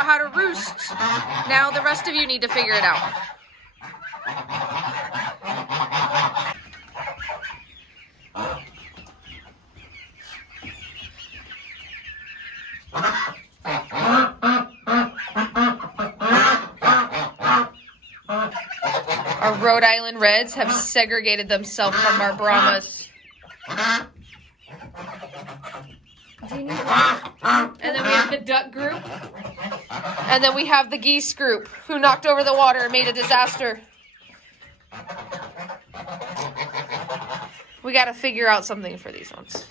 out how to roost. Now the rest of you need to figure it out. Our Rhode Island Reds have segregated themselves from our Brahmas. And then we have the duck group. And then we have the geese group who knocked over the water and made a disaster. We got to figure out something for these ones.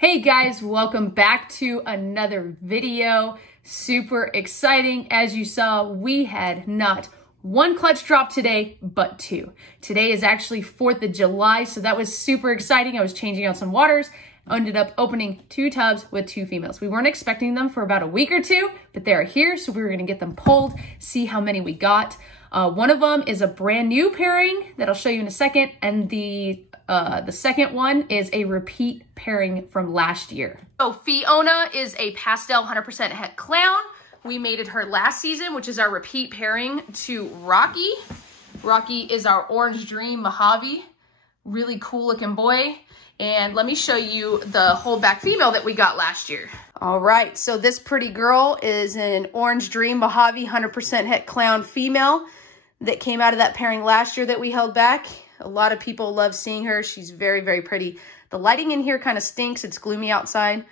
Hey guys, welcome back to another video. Super exciting. As you saw, we had not one clutch drop today, but two. Today is actually 4th of July, so that was super exciting. I was changing out some waters, ended up opening 2 tubs with 2 females. We weren't expecting them for about a week or 2, but they're here, so we were gonna get them pulled, see how many we got. One of them is a brand new pairing that I'll show you in a second, and the second one is a repeat pairing from last year. So Fiona is a pastel 100% het clown. We mated her last season, which is our repeat pairing to Rocky. Rocky is our Orange Dream Mojave. Really cool looking boy. And let me show you the holdback female that we got last year. All right, so this pretty girl is an Orange Dream Mojave 100% het clown female that came out of that pairing last year that we held back. A lot of people love seeing her. She's very, very pretty. The lighting in here kind of stinks. It's gloomy outside,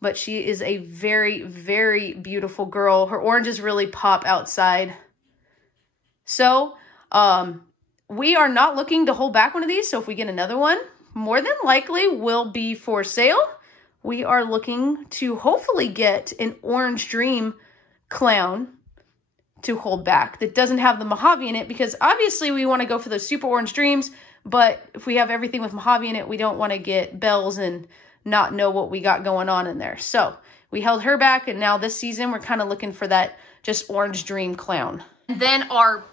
but she is a very, very beautiful girl. Her oranges really pop outside. So we are not looking to hold back one of these. So if we get another one, more than likely will be for sale. We are looking to hopefully get an Orange Dream clown to hold back that doesn't have the Mojave in it, because obviously we want to go for those super orange dreams, but if we have everything with Mojave in it, we don't want to get bells and not know what we got going on in there. So we held her back, and now this season we're kind of looking for that just orange dream clown. And then our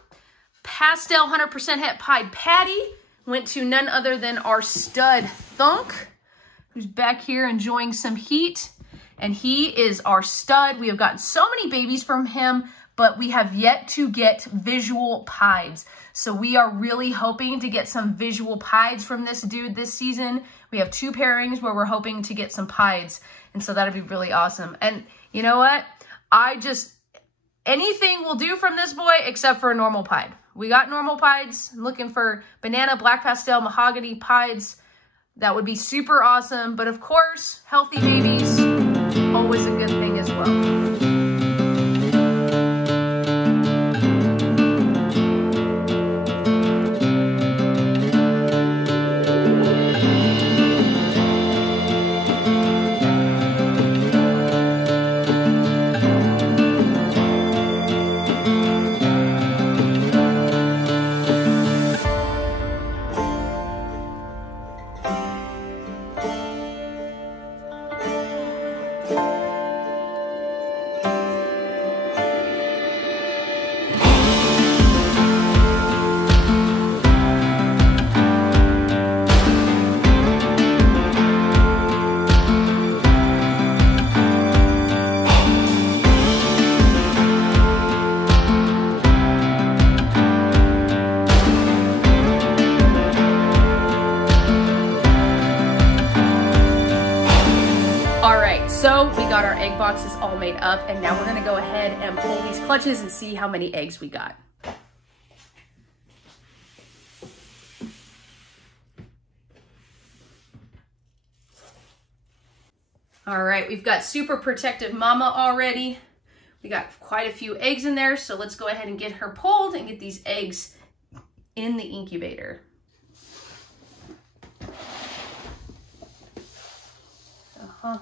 pastel 100% het pied Patty went to none other than our stud Thunk, who's back here enjoying some heat, and he is our stud. We have gotten so many babies from him, but we have yet to get visual pieds. So we are really hoping to get some visual pieds from this dude this season. We have 2 pairings where we're hoping to get some pieds. And so that'd be really awesome. And you know what? Anything will do from this boy except for a normal pied. We got normal pieds. I'm looking for banana, black pastel, mahogany pieds. That would be super awesome. But of course, healthy babies, always a good thing as well. So we got our egg boxes all made up, and now we're gonna go ahead and pull these clutches and see how many eggs we got. All right, we've got super protective Momma already. We got quite a few eggs in there, so let's go ahead and get her pulled and get these eggs in the incubator.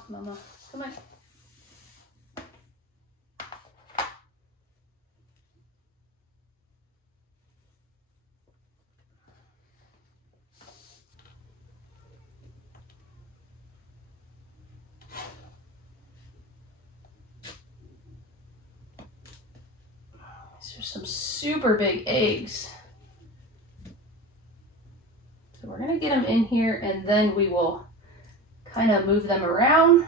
Momma, come on. some super big eggs. So we're gonna get them in here and then we will kind of move them around.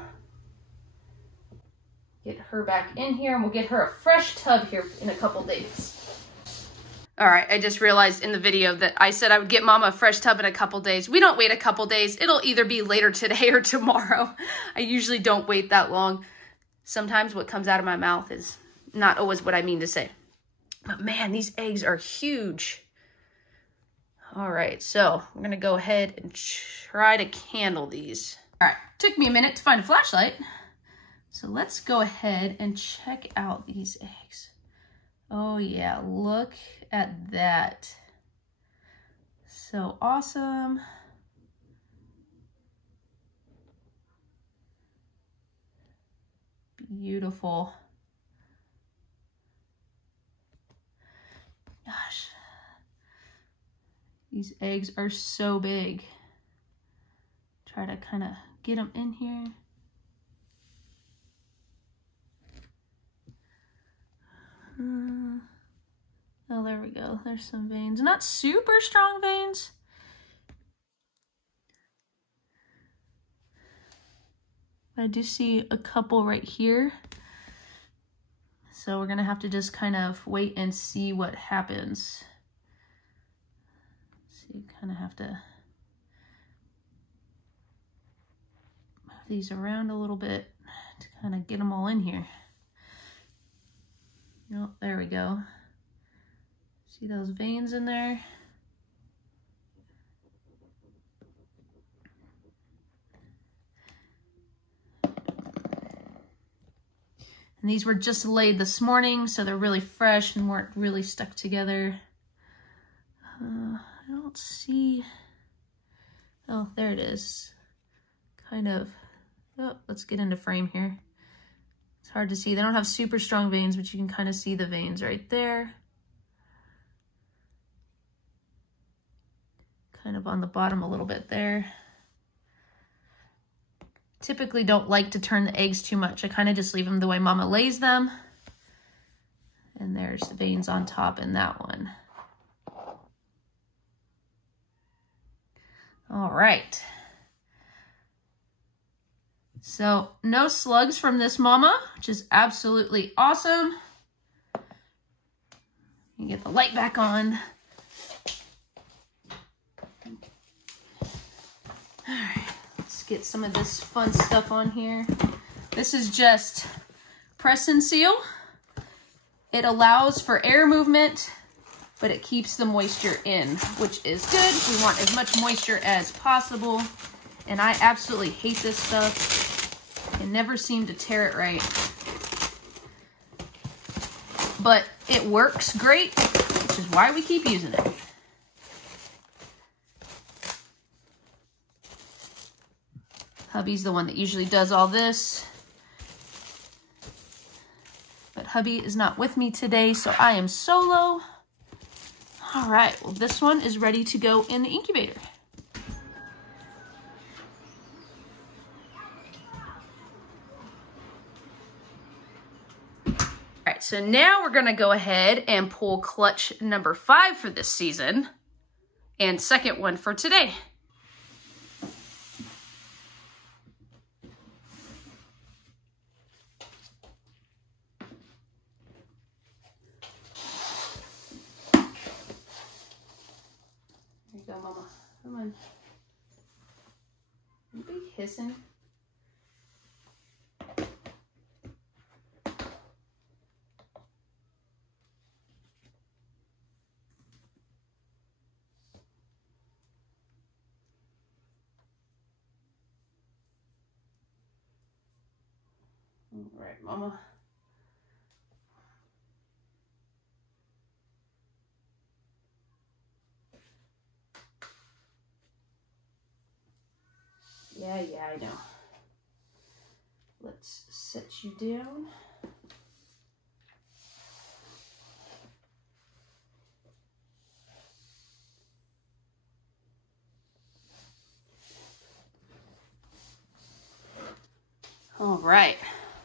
Get her back in here and we'll get her a fresh tub here in a couple days. All right, I just realized in the video that I said I would get Mama a fresh tub in a couple days. We don't wait a couple days. It'll either be later today or tomorrow. I usually don't wait that long. Sometimes what comes out of my mouth is not always what I mean to say. But man, these eggs are huge. All right, so we're gonna go ahead and try to candle these. All right, took me a minute to find a flashlight. So let's go ahead and check out these eggs. Oh yeah, look at that. So awesome. Beautiful. Gosh. These eggs are so big. Try to kind of get them in here. Oh, there we go. There's some veins. Not super strong veins. I do see a couple right here. So we're gonna have to just kind of wait and see what happens. So you kind of have to move these around a little bit to kind of get them all in here. Oh, there we go. See those veins in there? And these were just laid this morning, so they're really fresh and weren't really stuck together. I don't see... Oh, there it is. Kind of... Oh, let's get into frame here. It's hard to see. They don't have super strong veins, but you can kind of see the veins right there. Kind of on the bottom a little bit there. Typically don't like to turn the eggs too much. I kind of just leave them the way Mama lays them. And there's the veins on top in that one. All right. So no slugs from this Mama, which is absolutely awesome. You get the light back on. All right, let's get some of this fun stuff on here. This is just press and seal. It allows for air movement, but it keeps the moisture in, which is good. We want as much moisture as possible. And I absolutely hate this stuff. I never seem to tear it right. But it works great, which is why we keep using it. Hubby's the one that usually does all this. But hubby is not with me today, so I am solo. All right, well, this one is ready to go in the incubator. All right, so now we're gonna go ahead and pull clutch number 5 for this season and second one for today. There you go, Mama. Come on. Don't be hissing. All right, Mama. Yeah, I know. Let's set you down. All right,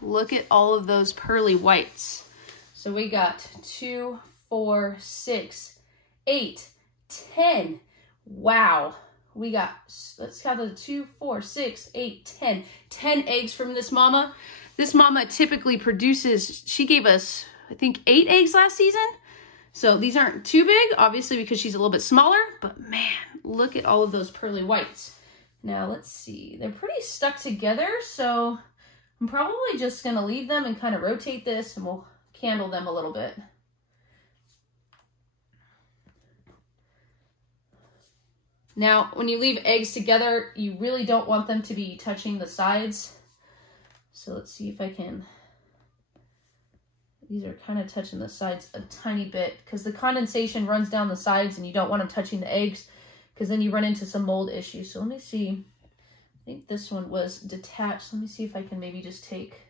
look at all of those pearly whites. So we got 2, 4, 6, 8, 10. Wow. We got, let's count the 2, 4, 6, 8, 10. 10 eggs from this mama. This mama typically produces, she gave us, I think, 8 eggs last season. So these aren't too big, obviously, because she's a little bit smaller, but man, look at all of those pearly whites. Now let's see, they're pretty stuck together, so I'm probably just gonna leave them and kind of rotate this and we'll candle them a little bit. Now, when you leave eggs together, you really don't want them to be touching the sides. So let's see if I can, these are kind of touching the sides a tiny bit because the condensation runs down the sides and you don't want them touching the eggs because then you run into some mold issues. So let me see, I think this one was detached. Let me see if I can maybe just take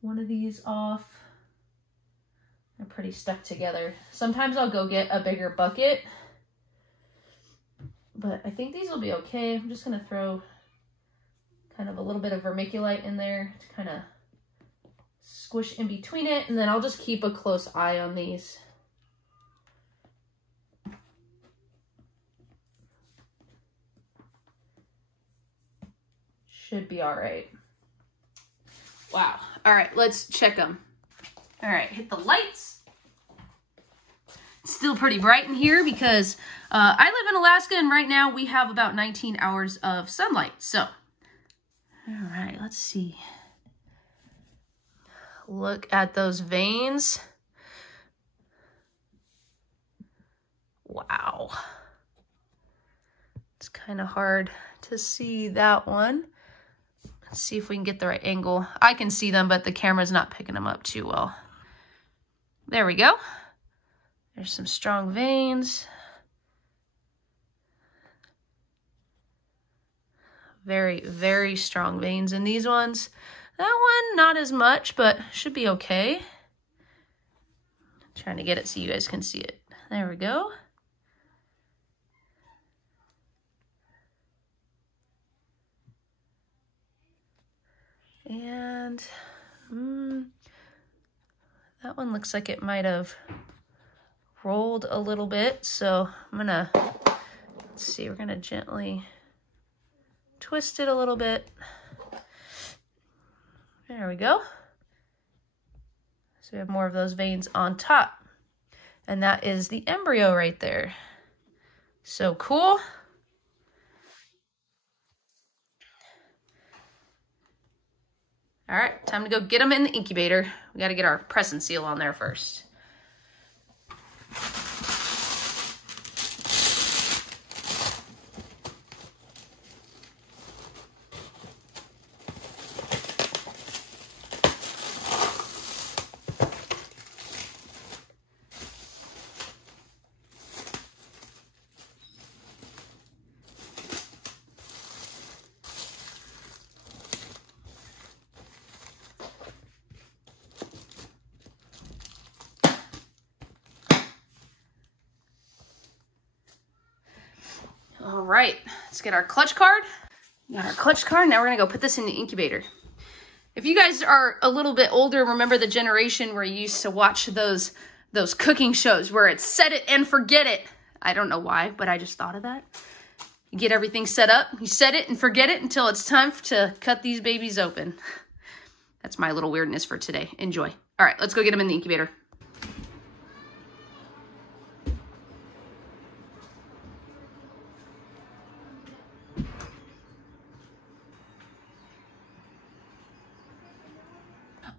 one of these off. They're pretty stuck together. Sometimes I'll go get a bigger bucket, but I think these will be okay. I'm just gonna throw kind of a little bit of vermiculite in there to kind of squish in between it, and then I'll just keep a close eye on these. Should be all right. Wow. All right, let's check them. All right, hit the lights. It's still pretty bright in here because I live in Alaska and right now we have about 19 hours of sunlight. So, all right, let's see. Look at those veins. Wow. It's kind of hard to see that one. Let's see if we can get the right angle. I can see them, but the camera's not picking them up too well. There we go. There's some strong veins. Very, very strong veins in these ones. That one, not as much, but should be okay. Trying to get it so you guys can see it. There we go. And that one looks like it might have rolled a little bit. So I'm gonna, let's see, we're gonna gently twist it a little bit. There we go. So we have more of those veins on top. And that is the embryo right there. So cool. All right, time to go get them in the incubator. We got to get our press and seal on there first. All right, let's get our clutch card. Got our clutch card. Now we're gonna go put this in the incubator. If you guys are a little bit older, remember the generation where you used to watch those cooking shows where it's set it and forget it. I don't know why, but I just thought of that. You get everything set up, you set it and forget it until it's time to cut these babies open. That's my little weirdness for today. Enjoy. All right, let's go get them in the incubator.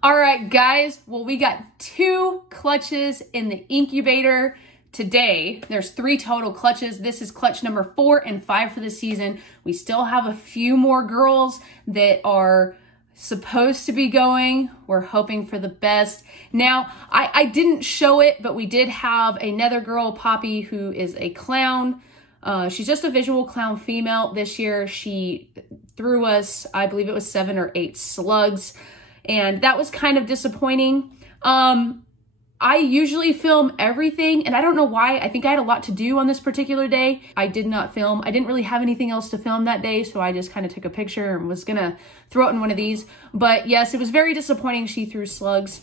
All right, guys, well, we got 2 clutches in the incubator today. There's 3 total clutches. This is clutch number 4 and 5 for the season. We still have a few more girls that are supposed to be going. We're hoping for the best. Now, I didn't show it, but we did have another girl, Poppy, who is a clown. She's just a visual clown female. This year, she threw us, I believe it was 7 or 8 slugs. And that was kind of disappointing. I usually film everything, and I don't know why. I think I had a lot to do on this particular day. I did not film. I didn't really have anything else to film that day, so I just kind of took a picture and was gonna throw it in one of these. But yes, it was very disappointing she threw slugs.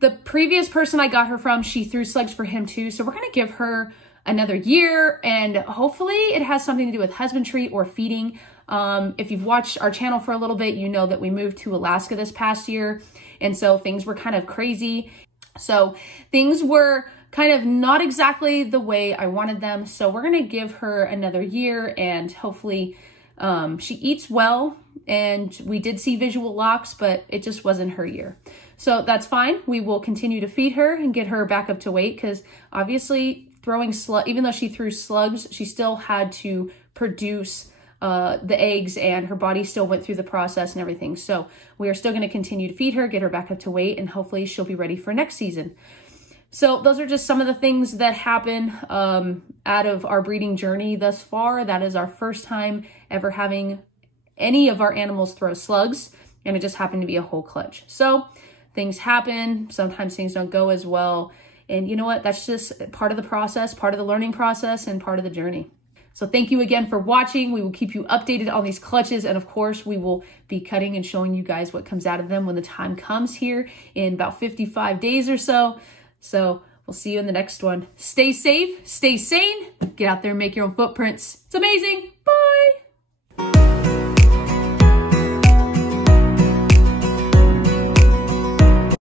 The previous person I got her from, she threw slugs for him too. So we're going to give her another year, and hopefully it has something to do with husbandry or feeding. If you've watched our channel for a little bit, you know that we moved to Alaska this past year. And so things were kind of crazy. So things were kind of not exactly the way I wanted them. So we're going to give her another year, and hopefully she eats well. And we did see visual locks, but it just wasn't her year. So that's fine. We will continue to feed her and get her back up to weight, because obviously even though she threw slugs, she still had to produce the eggs, and her body still went through the process and everything. So we are still going to continue to feed her, get her back up to weight, and hopefully she'll be ready for next season. So those are just some of the things that happen out of our breeding journey thus far. That is our first time ever having any of our animals throw slugs, and it just happened to be a whole clutch. So things happen. Sometimes things don't go as well. And you know what? That's just part of the process, part of the learning process, and part of the journey. So thank you again for watching. We will keep you updated on these clutches. And of course, we will be cutting and showing you guys what comes out of them when the time comes here in about 55 days or so. So we'll see you in the next one. Stay safe, stay sane, get out there and make your own footprints. It's amazing. Bye.